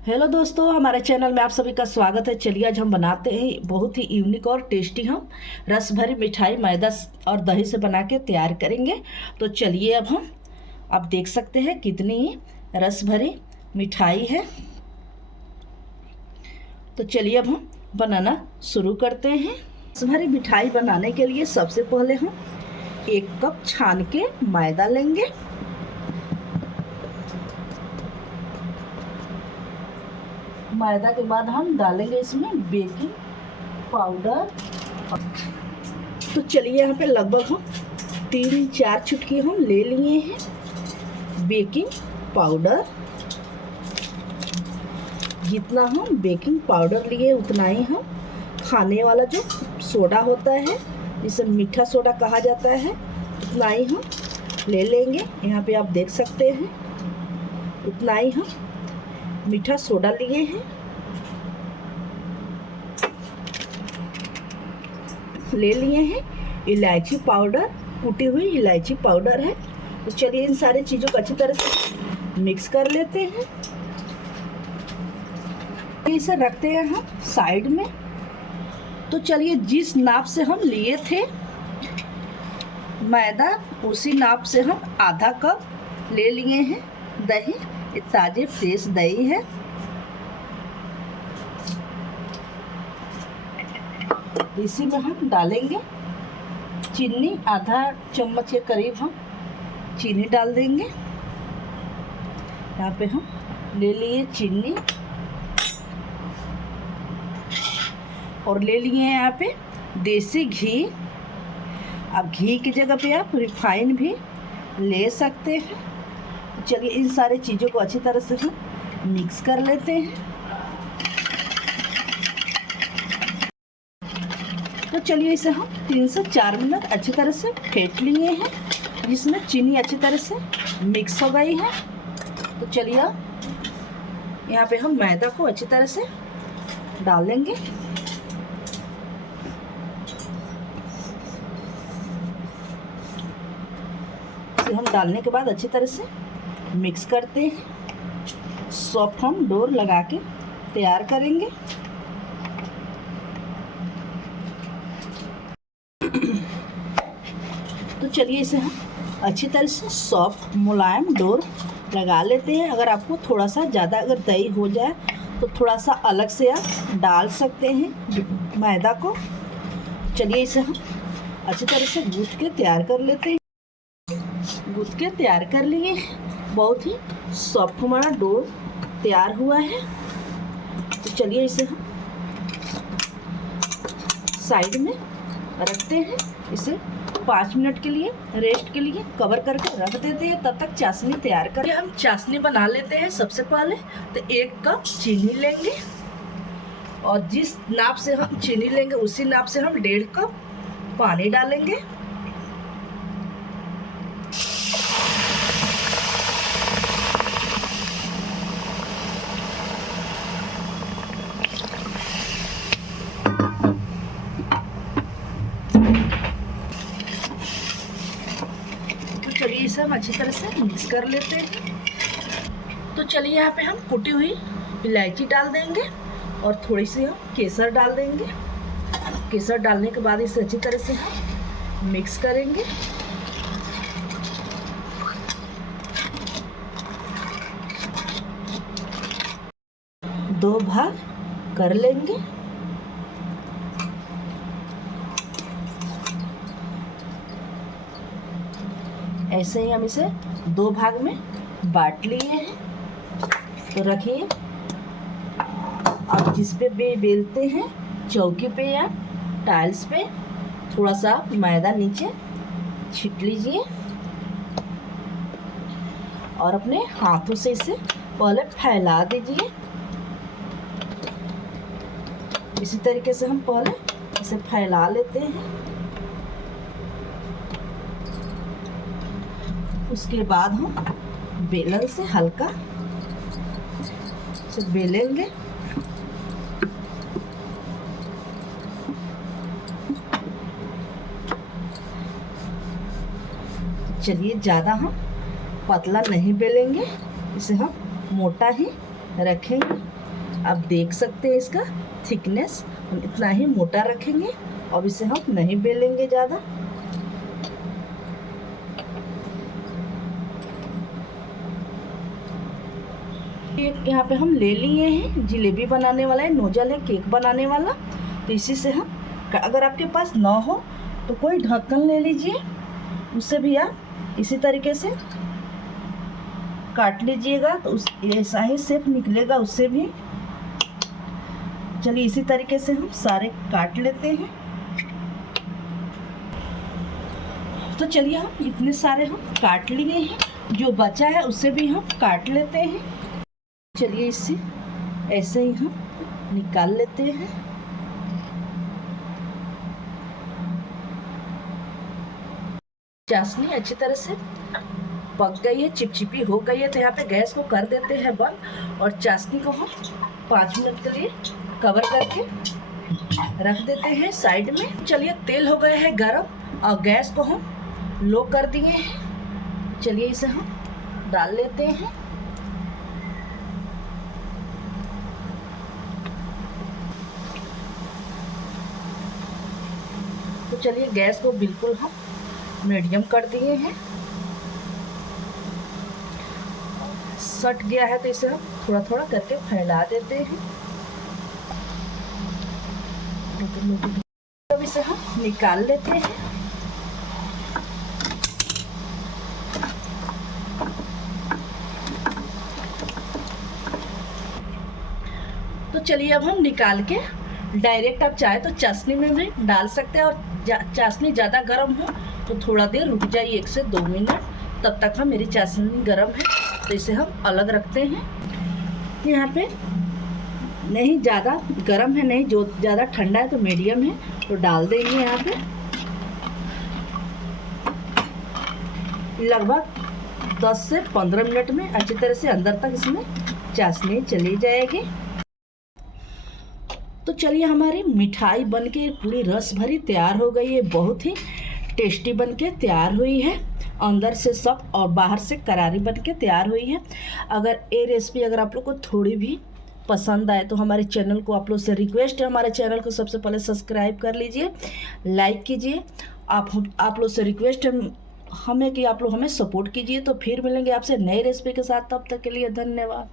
Hello दोस्तों, हमारे channel में आप सभी का स्वागत है। चलिए आज हम बनाते हैं बहुत ही यूनिक और टेस्टी हम रस भरी मिठाई मैदा और दही से बना के तैयार करेंगे। तो चलिए अब हम आप देख सकते हैं कितनी ही रस भरी मिठाई है। तो चलिए अब हम बनाना शुरू करते हैं। रस भरी मिठाई बनाने के लिए सबसे पहले हम 1 कप छान के मैदा लेंगे। मैदा के बाद हम डालेंगे इसमें बेकिंग पाउडर। तो चलिए यहाँ पे लगभग हम 3-4 चुटकी हम ले लिए हैं बेकिंग पाउडर। जितना हम बेकिंग पाउडर लिए उतना ही हम खाने वाला जो सोडा होता है, जिसे मीठा सोडा कहा जाता है, उतना ही हम ले लेंगे। यहाँ पे आप देख सकते हैं उतना ही हम मीठा सोडा लिए हैं। ले लिए हैं इलायची पाउडर, कुटी हुई इलायची पाउडर है। तो चलिए इन सारी चीज़ों को अच्छी तरह से मिक्स कर लेते हैं। इसे रखते हैं हम साइड में। तो चलिए जिस नाप से हम लिए थे मैदा, उसी नाप से हम आधा कप ले लिए हैं दही। ये ताजे फ्रेश दही है। इसी में हम डालेंगे चीनी, आधा चम्मच के करीब हम चीनी डाल देंगे। यहाँ पे हम ले लिए चीनी और ले लिए हैं यहाँ पे देसी घी। अब घी की जगह पे आप रिफाइन भी ले सकते हैं। चलिए इन सारी चीज़ों को अच्छी तरह से हम मिक्स कर लेते हैं। तो चलिए इसे हम 3 से 4 मिनट अच्छी तरह से फेंट लिए हैं, जिसमें चीनी अच्छी तरह से मिक्स हो गई है। तो चलिए यहाँ पे हम मैदा को अच्छी तरह से डालेंगे। इसे हम डालने के बाद अच्छी तरह से मिक्स करते हैं। सॉफ्ट हम डोर लगा के तैयार करेंगे। तो चलिए इसे हम अच्छी तरह से सॉफ्ट मुलायम डोर लगा लेते हैं। अगर आपको थोड़ा सा ज़्यादा अगर दही हो जाए तो थोड़ा सा अलग से आप डाल सकते हैं मैदा को। चलिए इसे हम अच्छी तरह से गूँथ के तैयार कर लेते हैं। गूँथ के तैयार कर लिए। बहुत ही सॉफ्ट हमारा डो तैयार हुआ है। तो चलिए इसे हम साइड में रखते हैं। इसे 5 मिनट के लिए रेस्ट के लिए कवर करके रख देते हैं। तब तक चाशनी तैयार करें। हम चाशनी बना लेते हैं। सबसे पहले तो 1 कप चीनी लेंगे और जिस नाप से हम चीनी लेंगे उसी नाप से हम 1.5 कप पानी डालेंगे। चलिए इसे हम अच्छी तरह से मिक्स कर लेते हैं। तो चलिए यहाँ पे हम कुटी हुई इलायची डाल देंगे और थोड़ी सी हम केसर डाल देंगे। केसर डालने के बाद इसे अच्छी तरह से हम मिक्स करेंगे। दो भाग कर लेंगे। ऐसे ही हम इसे 2 भाग में बांट लिए हैं। तो रखिए, आप जिस पे बेलते हैं, चौकी पे या टाइल्स पे, थोड़ा सा मैदा नीचे छिट लीजिए और अपने हाथों से इसे पहले फैला दीजिए। इसी तरीके से हम पहले इसे फैला लेते हैं। उसके बाद हम बेलन से हल्का से बेलेंगे। चलिए ज़्यादा हम पतला नहीं बेलेंगे, इसे हम मोटा ही रखेंगे। आप देख सकते हैं इसका थिकनेस, हम इतना ही मोटा रखेंगे। अब इसे हम नहीं बेलेंगे ज़्यादा। यहाँ पे हम ले लिए हैं जलेबी बनाने वाला है, नोजल है केक बनाने वाला। तो इसी से हम, अगर आपके पास ना हो तो कोई ढक्कन ले लीजिए, उससे भी आप इसी तरीके से काट लीजिएगा तो उस ऐसा ही शेप निकलेगा उससे भी। चलिए इसी तरीके से हम सारे काट लेते हैं। तो चलिए हम इतने सारे हम काट लिए हैं, जो बचा है उससे भी हम काट लेते हैं। चलिए इससे ऐसे ही हम निकाल लेते हैं। चाशनी अच्छी तरह से पक गई है, चिपचिपी हो गई है, तो यहाँ पे गैस को कर देते हैं बंद और चाशनी को हम 5 मिनट के लिए कवर करके रख देते हैं साइड में। चलिए तेल हो गया है गरम और गैस को हम लो कर दिए हैं। चलिए इसे हम डाल लेते हैं। तो चलिए गैस को बिल्कुल हम मीडियम कर दिए हैं। सट गया है तो इसे हम थोड़ा थोड़ा करके फैला देते हैं। अब इसे हम निकाल लेते हैं। तो चलिए अब हम निकाल के डायरेक्ट आप चाहे तो चाशनी में भी डाल सकते हैं, और चाशनी ज़्यादा गर्म हो तो थोड़ा देर रुक जाइए 1 से 2 मिनट, तब तक हम मेरी चाशनी गर्म है तो इसे हम अलग रखते हैं। यहाँ पे नहीं ज़्यादा गर्म है, नहीं जो ज़्यादा ठंडा है, तो मीडियम है, तो डाल देंगे यहाँ पे। लगभग 10 से 15 मिनट में अच्छी तरह से अंदर तक इसमें चाशनी चली जाएगी। तो चलिए हमारी मिठाई बनके पूरी रस भरी तैयार हो गई है, बहुत ही टेस्टी बनके तैयार हुई है, अंदर से सॉफ्ट और बाहर से करारी बनके तैयार हुई है। अगर ये रेसिपी अगर आप लोग को थोड़ी भी पसंद आए तो हमारे चैनल को आप लोग से रिक्वेस्ट है, हमारे चैनल को सबसे पहले सब्सक्राइब कर लीजिए, लाइक कीजिए। आप लोग से रिक्वेस्ट है हमें कि आप लोग हमें सपोर्ट कीजिए। तो फिर मिलेंगे आपसे नई रेसिपी के साथ, तब तक के लिए धन्यवाद।